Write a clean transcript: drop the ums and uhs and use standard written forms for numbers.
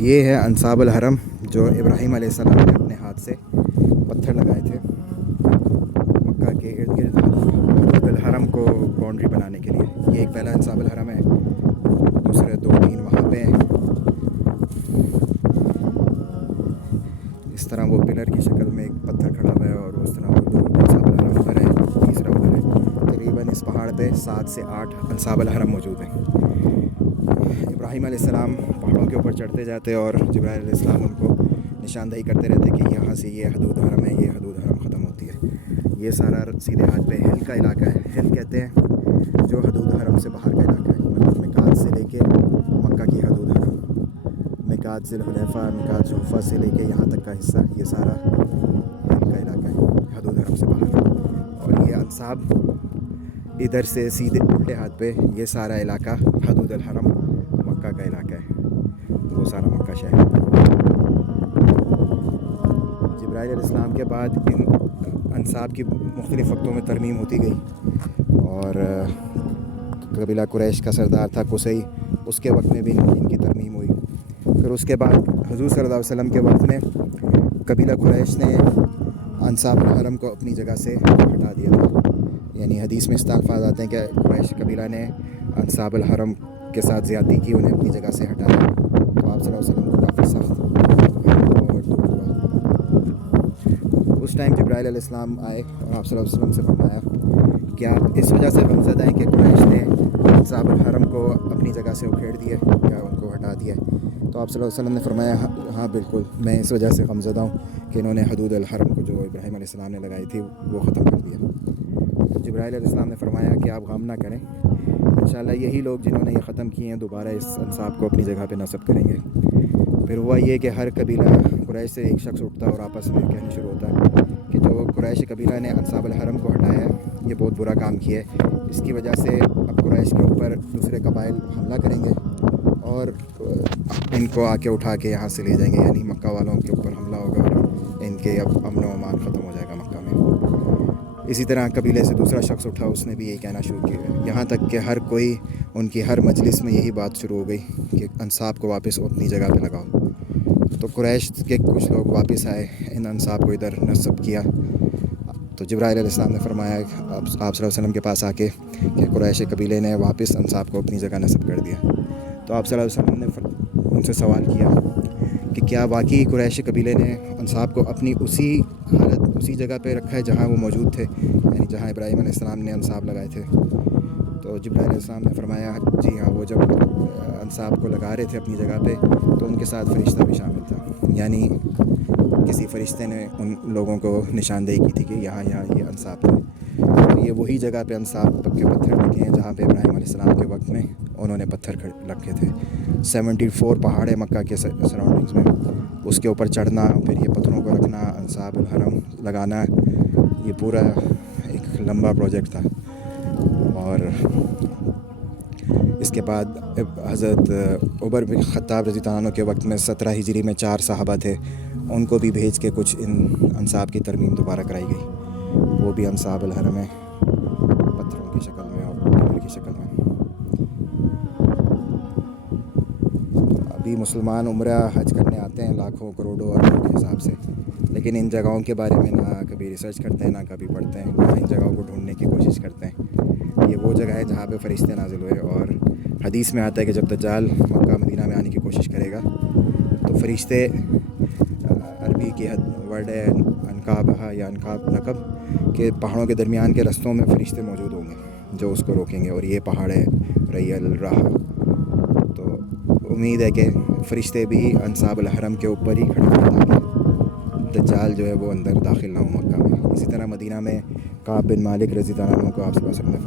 یہ ہے انصاب الحرم جو ابراہیم علیہ السلام نے اپنے ہاتھ سے پتھر لگائے تھے مکہ کے ارد گرد حدود الحرم کو باؤنڈری بنانے کے لیے. یہ ایک پہلا انصاب الحرم ہے, دوسرے 2-3 وہاں پہ ہیں. اس طرح وہ پلر کی شکل میں ایک پتھر کھڑا ہوا ہے اور اس طرح وہ 2 انصاب الحرم ادھر ہے, تیسرا ادھر ہے. تقریباً اس پہاڑ پہ 7 سے 8 انصاب الحرم موجود ہیں. ابراہیم علیہ السلام پہاڑوں کے اوپر چڑھتے جاتے اور جبرائیل علیہ السلام ان کو نشاندہی کرتے رہتے کہ یہاں سے یہ حدود حرم ہے, یہ حدود حرم ختم ہوتی ہے. یہ سارا سیدھے ہاتھ پہ ہل کا علاقہ ہے. ہل کہتے ہیں جو حدود حرم سے باہر کا علاقہ ہے, مطلب میقات سے لے کے مکہ کی حدود حرم, میقات ذی الحلیفہ, میقات جحفہ سے لے کے یہاں تک کا حصہ, یہ سارا ہل کا علاقہ ہے حدود حرم سے باہر. اور یہ انصاب ادھر سے سیدھے الٹے ہاتھ پہ یہ سارا علاقہ حدود الحرم مکہ کا علاقہ ہے, وہ سارا مکہ شہر. جبرائیل علیہ السلام کے بعد ان انصاب کی مختلف وقتوں میں ترمیم ہوتی گئی اور قبیلہ قریش کا سردار تھا قصی, اس کے وقت میں بھی ان کی ترمیم ہوئی. پھر اس کے بعد حضور صلی اللہ علیہ وسلم کے وقت میں قبیلہ قریش نے انصاب الحرم کو اپنی جگہ سے ہٹا دیا تھا. یعنی حدیث میں اس الفاظ آتے ہیں کہ قریش قبیلہ نے انصاب الحرم کے ساتھ زیادتی کی, انہیں اپنی جگہ سے ہٹایا. تو آپ صلی اللہ علیہ وسلم کو کافی سخت اور دکھ ہوا. اس ٹائم جبرائیل علیہ السلام آئے اور آپ صلی اللہ علیہ وسلم سے فرمایا کہ آپ اس وجہ سے غمزدہ ہیں کہ قریش نے انصاب الحرم کو اپنی جگہ سے اکھیڑ دیا یا ان کو ہٹا دیا. تو آپ صلی اللہ علیہ وسلم نے فرمایا ہاں بالکل, میں اس وجہ سے غمزدہ ہوں کہ انہوں نے حدود الحرم کو جو ابراہیم علیہ السلام نے لگائی تھی وہ ختم کر دیا. جبرائیل علیہ السلام نے فرمایا کہ آپ غم نہ کریں, انشاءاللہ یہی لوگ جنہوں نے یہ ختم کیے ہیں دوبارہ اس انصاب کو اپنی جگہ پہ نصب کریں گے. پھر ہوا یہ کہ ہر قبیلہ قریش سے ایک شخص اٹھتا اور آپس میں کہنا شروع ہوتا کہ جو قریش قبیلہ نے انصاب الحرم کو ہٹایا ہے یہ بہت برا کام کیا ہے, اس کی وجہ سے اب قریش کے اوپر دوسرے قبائل حملہ کریں گے اور ان کو آ کے اٹھا کے یہاں سے لے جائیں گے. یعنی مکہ والوں کے اوپر حملہ ہوگا اور ان کے اب امن و امان ختم ہو جائے گا مکہ میں. اسی طرح قبیلے سے دوسرا شخص اٹھا, اس نے بھی یہی کہنا شروع کیا, یہاں تک کہ ہر کوئی ان کی ہر مجلس میں یہی بات شروع ہو گئی کہ انصاب کو واپس اپنی جگہ پہ لگاؤ. تو قریش کے کچھ لوگ واپس آئے, ان انصاب کو ادھر نصب کیا. تو جبرائیل علیہ السلام نے فرمایا آپ صلی اللہ علیہ وسلم کے پاس آ کے کہ قریش قبیلے نے واپس انصاب کو اپنی جگہ نصب کر دیا. تو آپ صلی اللہ علیہ وسلم نے ان سے سوال کیا کہ کیا واقعی قریش قبیلے نے انصاب کو اپنی اسی حالت اسی جگہ پہ رکھا ہے جہاں وہ موجود تھے, یعنی جہاں ابراہیم علیہ السلام نے انصاب لگائے تھے؟ تو جبرائیل علیہ السلام نے فرمایا جی ہاں, وہ جب انصاب کو لگا رہے تھے اپنی جگہ پہ تو ان کے ساتھ فرشتہ بھی شامل تھا. یعنی کسی فرشتے نے ان لوگوں کو نشاندہی کی تھی کہ یہاں یہ انصاب تھے. یہ وہی جگہ پہ انصاب کے پتھر رکھے ہیں جہاں پہ ابراہیم علیہ السلام کے وقت میں انہوں نے پتھر رکھے تھے. 74 پہاڑ ہے مکہ کے سراؤنڈنگز میں, اس کے اوپر چڑھنا, پھر یہ پتھروں کو رکھنا, انصاب الحرم لگانا, یہ پورا ایک لمبا پروجیکٹ تھا. اور اس کے بعد حضرت عمر بن خطاب رضی اللہ عنہ کے وقت میں 17 ہجری میں 4 صحابہ تھے, ان کو بھی بھیج کے کچھ ان انصاب کی ترمیم دوبارہ کرائی گئی. وہ بھی انصاب الحرم ہے پتھروں کی شکل میں اور پتھر کی شکل میں. ابھی مسلمان عمرہ حج کرنے آتے ہیں لاکھوں کروڑوں اربوں کے حساب سے, لیکن ان جگہوں کے بارے میں نہ کبھی ریسرچ کرتے ہیں, نہ کبھی پڑھتے ہیں, نہ ان جگہوں کو ڈھونڈنے کی کوشش کرتے ہیں. یہ وہ جگہ ہے جہاں پہ فرشتے نازل ہوئے, اور حدیث میں آتا ہے کہ جب دجال مکہ مدینہ میں آنے کی کوشش کرے گا تو فرشتے, عربی کی ورڈ ہے انقابہ یا انقاب نقب, کہ پہاڑوں کے درمیان کے رستوں میں فرشتے موجود ہوں گے جو اس کو روکیں گے. اور یہ پہاڑ ہے رئی الراحہ. تو امید ہے کہ فرشتے بھی انصاب الحرم کے اوپر ہی کھڑے ہیں تاکہ دجال جو ہے وہ اندر داخل نہ ہو مکہ میں. اسی طرح مدینہ میں کعب بن مالک رضی اللہ عنہ کو آپ صلی اللہ علیہ وسلم